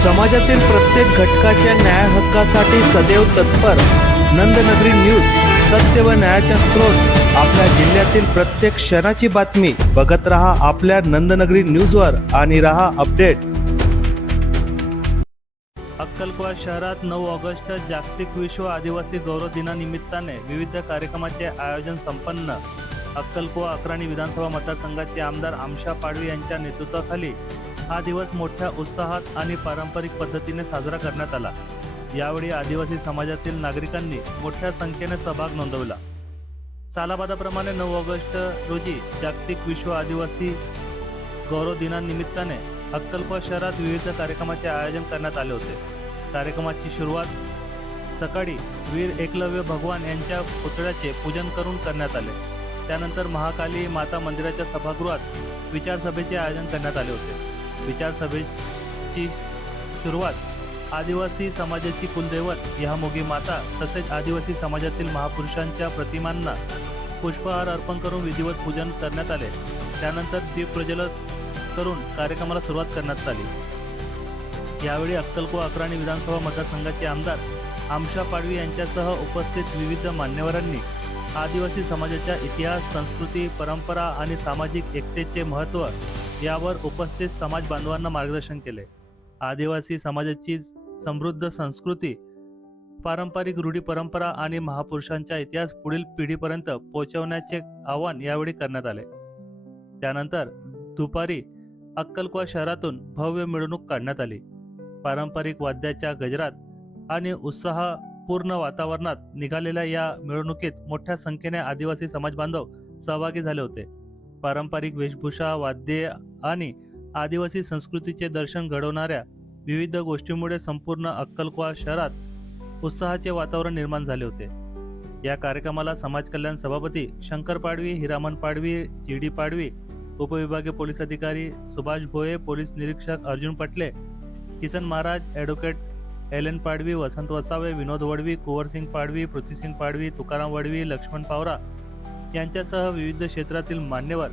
समाजातील प्रत्येक घटकाच्या न्याय हक्कासाठी सदैव तत्पर नंदनगरी न्यूज, सत्य व न्यायाचा स्रोत। आपल्या जिल्ह्यातील प्रत्येक क्षणाची बातमी बघत रहा आपल्या नंदनगरी न्यूजवर आणि रहा अपडेट। अक्कलकोवा शहरात 9 ऑगस्ट जागतिक विश्व आदिवासी गौरव दिनानिमित्ताने विविध कार्यक्रमाचे आयोजन संपन्न। अक्कलकोवा अक्राणी विधानसभा मतदारसंघाचे आमदार आमशा पाडवी यांच्या नेतृत्वाखाली हा दिवस मोठ्या उत्साहात आणि पारंपरिक पद्धतीने साजरा करण्यात आला। यावेळी आदिवासी समाजातील नागरिकांनी मोठ्या संख्येने सहभाग नोंदवला। सालाबादाप्रमाणे 9 ऑगस्ट रोजी जागतिक विश्व आदिवासी गौरव दिनानिमित्ताने अक्कलकोवा शहरात विविध कार्यक्रमाचे आयोजन करण्यात आले होते। कार्यक्रमाची सुरुवात सकाळी वीर एकलव्य भगवान यांच्या पुतळ्याचे पूजन करून करण्यात आले। त्यानंतर महाकाली माता मंदिराच्या सभागृहात विचारसभेचे आयोजन करण्यात आले होते। विचारसभेची सुरुवात आदिवासी समाजाची कुलदैवत यामोगी माता तसेच आदिवासी समाजातील महापुरुषांच्या प्रतिमांना पुष्पहार अर्पण करून विधिवत पूजन करण्यात आले। त्यानंतर दीप प्रज्वलित करून कार्यक्रमाला सुरुवात करण्यात आली। यावेळी अक्कलकोवा अक्राणी विधानसभा मतदारसंघाचे आमदार आमशा पाडवी यांच्यासह उपस्थित विविध मान्यवरांनी आदिवासी समाजाच्या इतिहास, संस्कृती, परंपरा आणि सामाजिक एकतेचे महत्त्व यावर उपस्थित समाज बांधवांना मार्गदर्शन केले। आदिवासी समाजाची समृद्ध संस्कृती, पारंपरिक रूढी परंपरा आणि महापुरुषांचा इतिहास पुढील पिढीपर्यंत पोहोचवण्याचे आवाहन यावेळी करण्यात आले। त्यानंतर दुपारी अक्कलकोवा शहरातून भव्य मिरवणूक काढण्यात आली। पारंपरिक वाद्याच्या गजरात आणि उत्साहपूर्ण वातावरणात निघालेल्या या मिरवणुकीत मोठ्या संख्येने आदिवासी समाज बांधव सहभागी झाले होते। पारंपरिक वेशभूषा, वाद्ये आणि आदिवासी संस्कृतीचे दर्शन घडवणाऱ्या विविध गोष्टींमुळे संपूर्ण अक्कलकोवा शहरात उत्साहाचे वातावरण निर्माण झाले होते। या कार्यक्रमाला समाज कल्याण सभापती शंकर पाडवी, हिरामन पाडवी, जी.डी. पाडवी, उपविभागीय पोलीस अधिकारी सुभाष भोये, पोलीस निरीक्षक अर्जुन पटले, किसन महाराज, ॲडव्होकेट एल.एन. पाडवी, वसंत वसावे, विनोद वडवी, कुंवरसिंग पाडवी, पृथ्वीसिंग पाडवी, तुकाराम वडवी, लक्ष्मण पावरा यांच्यासह विविध क्षेत्रातील मान्यवर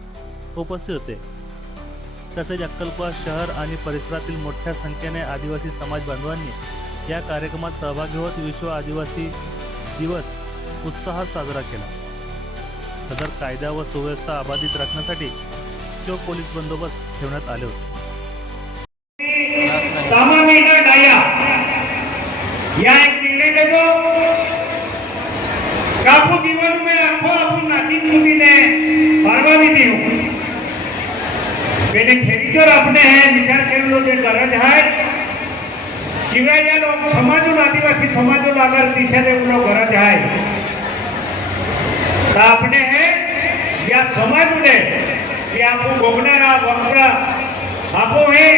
उपस्थित होते। तसेच अक्कलकोवा शहर आणि परिसरातील मोठ्या संख्येने आदिवासी समाज बांधवांनी या कार्यक्रमात सहभागी होत विश्व आदिवासी दिवस उत्साहात साजरा केला। सदर कायदा व सुव्यवस्था अबाधित राखण्यासाठी चोख पोलीस बंदोबस्त ठेवण्यात आले होते। कापू जीवन में आखो आपू नाची मुदी ने बर्बादी दी हूँ मैंने खेती जो अपने हैं विचार कर लो जो गरज है किंवा या लोग समाजून आदिवासी समाजून अगर दिशा दे उन गरज है तो अपने हैं या समाजून है कि आपको गोगनेरा वक्त आपो है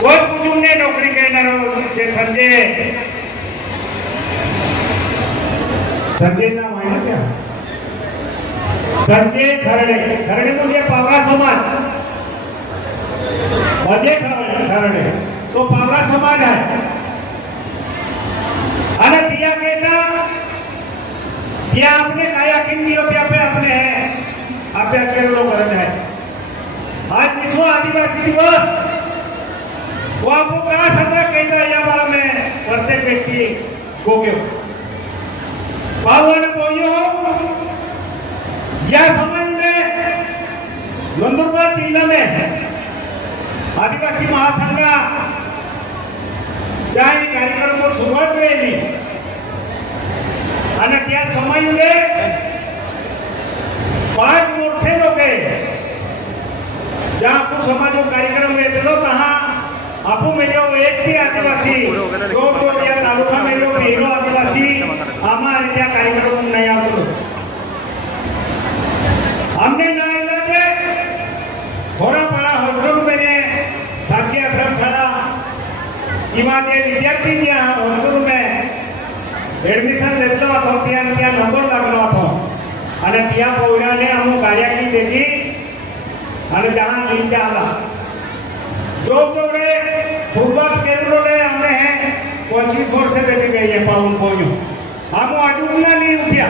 कोई कुटुंब ने नौकरी करना जे संजय नाम आहे ना क्या संजय खरडे खरडे म्हणजे पावरा समाज म्हणजे खरडे तो पावरा समाज आहे आणि दिया कहता दिया आपने काया किंदी होते अपने है आपे अकेले लोग गरज है। आज विश्व आदिवासी दिवस वो आपको कहा सत्र कहता है या बारे में प्रत्येक व्यक्ति को के पावन बोयो या समाज ने नंदुरबार जिला में आदिवासी महासंघ त्या कार्यक्रम को सुरुवात केली आणि त्या समाजने 5 वर्ष लोग जहाँ आपको समाज कार्यक्रम में दिलो तहाँ आपू में जो एक भी आदिवासी तो या तालुका में जो हीरो आदिवासी हमारे क्या कार्यक्रम नहीं आते हमने ना इलाजे थोड़ा बड़ा हॉस्टल में शासकीय आश्रम शाळा किंवा जे विद्यार्थी ज्या हॉस्टेल में एडमिशन घेतलो होतो त्या नंबर लागलो होतो आणि त्या पोराने आम्ही गाड्या की देती आणि जहां नीचे आला जो जोड़े शुरुआत केरलो ने हमने 25 वर्ष से देती गई है पावन पोयो हम आजुला नहीं उठिया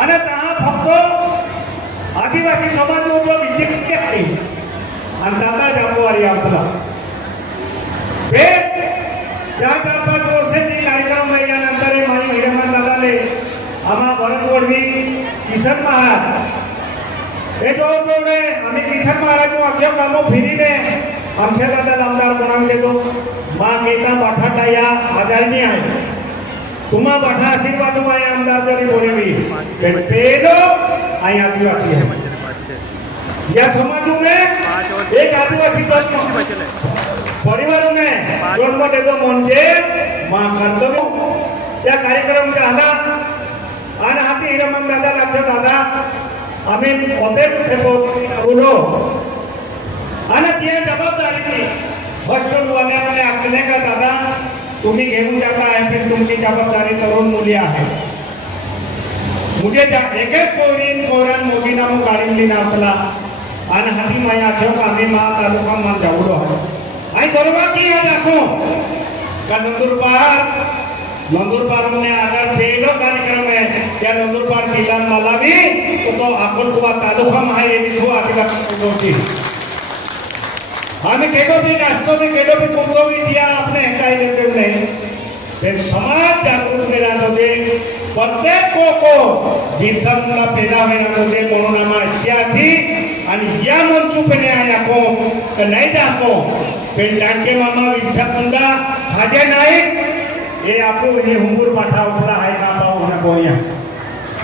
आणि तहा फक्त आदिवासी समाज जो विद्यार्थी आहे आणि दादा जापवारी आपला फिर या 4-5 वर्ष ती कार्यक्रम यानंतर माई हिरेमन दादाले आम्हा भरत वडवी किसन महाराज हे जोडे आम्ही किसन महाराज अख्या कामो फिरीने आमच्या दादा आमदार कोणाला देतो मा गेता बाठाटा या आदरणीय आहे तुम्हा बाठा आशीर्वाद तुम्हारे आमदार जरी बोले भी पेलो आई आदिवासी है या समाजों में एक आदिवासी परिवारों में जन्म देतो म्हणजे मा कर्तव्य त्या कार्यक्रम झाला आणि हाती हिरमन दादा लक्ष दादा आम्ही होते बोलो आणि ती जबाबदारी हॉस्टेल वाल्याने आखले का दादा तुम्ही घेऊन जाता है फिर तुमची जबाबदारी तरुण मुली आहे मुझे एक एक पोरण मोदी नामो गाड़ी ली नातला आणि हाती माया आख्यो आम्ही मा तालुका मान जावडो आहे आई गौरवा की है देखो का नंदुरबार ने अगर पहलो कार्यक्रम है या नंदुरबार जिला वाला भी तो अकोलकुवा तालुका में है ये विश्व आदिवासी होती हमें केडो भी नाचतो भी केडो भी कुंतो भी दिया आपने काही लेते नहीं फिर समाज जागृत में रहते थे प्रत्येक को बिरसा मुंडा पैदा हुए रहते थे मोनोनामा इच्छा थी आणि या मंचू पे ने आया को तो नहीं जाको फिर डांके मामा बिरसा मुंडा खाजे नायक ये आपको ये हुंगुर पाठा उठला है का पाओ होना कोया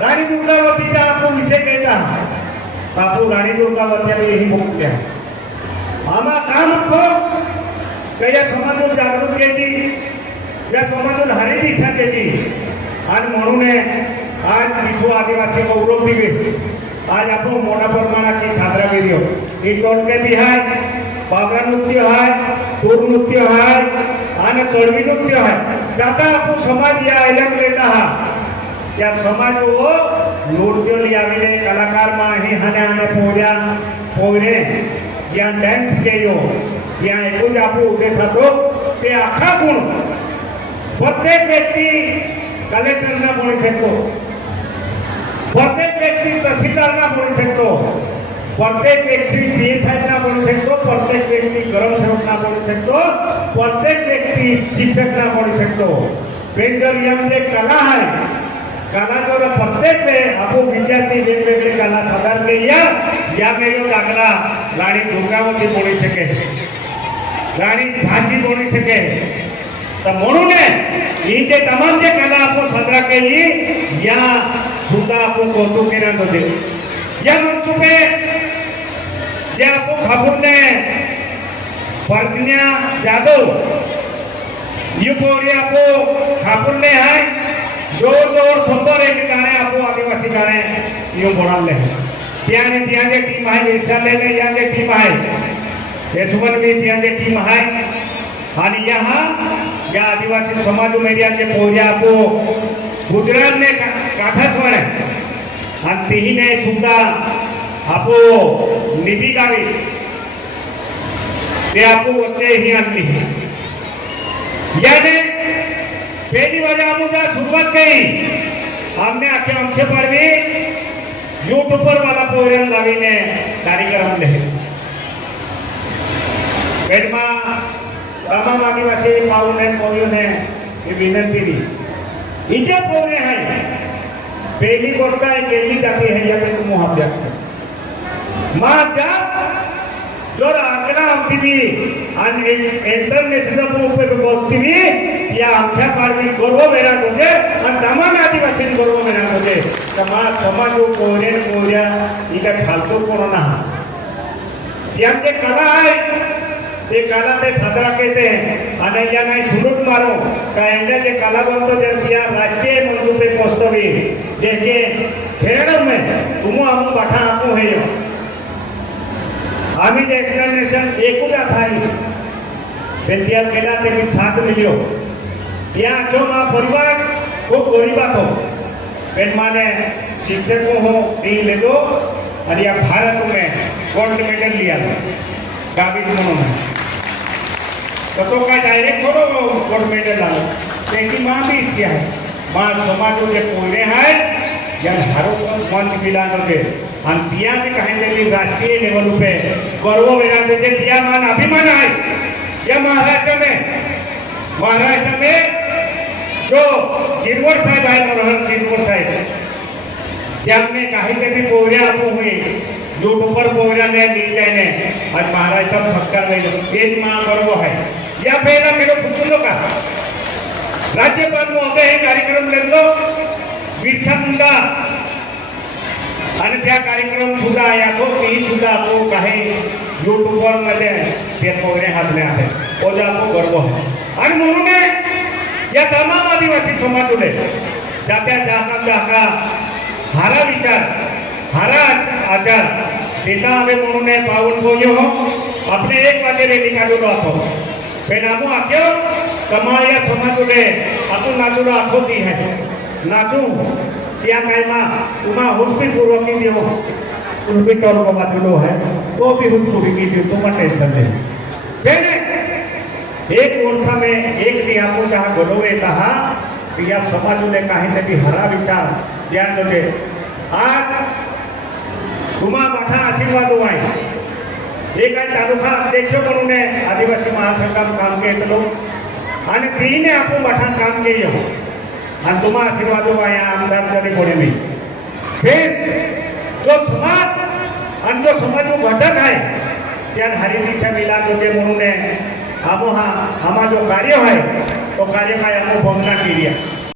रानी दुर्गावती का आपको विषय कहता बापू रानी दुर्गावती भी यही बोल गया आम्हा काम को कया समाजून जागृत केली या समाजून हरी दिशा केली आणि म्हणून आज विश्व आदिवासी गौरव दिवे आज आपण मोठा प्रमाणात साजरा केली ही टोलके भी है बाबरा नृत्य है तूर नृत्य है आणि तळवी नृत्य है जाता आपण समाज या आयम लेता हा या समाज वो नृत्य लियाविले कलाकार माही हने आने पोरे ज्या डान्स केयो ज्या एकूच आपू उद्देश હતો તે આખા ગુણ प्रत्येक व्यक्ती कलेक्टर ना बोली सकतो प्रत्येक व्यक्ती तहसीलदार ना बोली सकतो प्रत्येक व्यक्ती पीएसआई ना बोली सकतो प्रत्येक व्यक्ती गरम सेवक ना बोली सकतो प्रत्येक व्यक्ती शिक्षक ना बोली सकतो पण जर यामध्ये कला आहे कला जर प्रत्येक आपण विद्यार्थी वेगवेगळे कला सादर केल्या या मेळो दाखला राणी दुर्गावती बोली सके राणी झांसी बोली सके तर म्हणून ही जे तमाम जे कला आपण सादर केली या सुद्धा आपण कौतुक करत होते या मंच पे जे आपण खापूरने प्रज्ञा जाधव युपोरी आपण खापूरने है जोर 100 गाणे आपो आदिवासी गाणे यो बोलाले त्याने त्याचे टीम आहे वेसालेने याचे टीम आहे यशवंत भी त्याचे टीम आहे आणि या आदिवासी समाज मेरियाचे पोजा आपो गुजरात ने काठासवाड आणि तीने सुद्धा आपो निधी गावी ते आपो वच्चे ही आणली याने पहली बार आमुदा शुरुआत की हमने आके हमसे पढ़वी यूट्यूब पर वाला प्रोग्राम लावी ने कार्यक्रम ले बेडमा तमाम आदिवासी पाहुणे पोयुने ही विनंती दी इचे पोरे है पहली गोष्ट है केली जाती है या पे तुम अभ्यास कर माझा जर आकडा आमची बी आणि इंटरनॅशनल ग्रुप पे बघती बी या आमच्या पाडवी गर्व मिळत होते आणि तमाम आदिवासी गर्व मिळत होते तर मा समाज कोऱ्या ही काय फालतू कोण ना यांचे कला आहे ते कला ते साजरा केते आणि या नाही सुलूट मारो का इंडियाचे कलावंत जर त्या राष्ट्रीय मंच पे पोहोचतवी जे के खेरडम में तुम हम बाठा आपो है आम्ही जे एक्सप्लेनेशन एकूच थाई बेतिया केला ते मी 7 मिलियन या जो मा परिवार खूप गरीबात हो पेन माने शिक्षकों हो दी ले दो और या भारत में गोल्ड मेडल लिया गावित म्हणून तो काय डायरेक्ट थोडो गोल्ड मेडल आलो त्याची मां भी इच्छा आहे मां समाज जे कोयरे आहे या भारत मंच मिला के आणि तियाने काहीतरी राष्ट्रीय लेवल पे गर्व वेराते जे तिया मान अभिमान है या महाराष्ट्र में जो किरवड साहेब आहे नरहर किरवड साहेब त्यांनी काहीतरी पोहऱ्या आपू हुई यूट्यूबर पोहऱ्याने मिल जाने आज महाराष्ट्र सत्कार वेल तेज मा गर्व है या पहिला केलो पुतलो का राज्यपाल महोदय हे कार्यक्रम लेलो बिरसा मुंडा आणि त्या कार्यक्रम सुद्धा या तो तेही सुद्धा आपको काही यूट्यूबर मध्ये ते पोहरे हातले आहे तो आपको गर्व है आणि म्हणून या तमाम आदिवासी समाजुले जात्या जाका हारा विचार हारा आचार तेता हमें म्हणून पावन बोयो हो अपने एक वाजे रे निकाडलो आतो पेनामो आक्यो कमाया समाजुले आपण नाचुडो आखोती है नाचू त्या काय मा तुम्हा हुस्पी पूर्वक की दियो उनपे टोल को बाजुलो है तो भी हुन पूरी की दियो तुम टेंशन ले पेने एक वर्ष में एक दी आपको जहाँ गलोवे तहा या समाजुले काही तरी हरा विचार ध्यान दोगे आज तुम्हा मोठा आशीर्वाद हुआय एक आहे तालुका अध्यक्ष म्हणून आदिवासी महासंघात काम केलो आणि तिने आपण मोठा काम केले आणि तुम्हा आशीर्वाद हुआय आमदार जरी कोणी मी फिर जो समाज आणि जो समाज घटक आहे त्या हरी दिशा मिलाद होते म्हणून आमो हा जो कार्य है तो कार्य का आमो वंदना की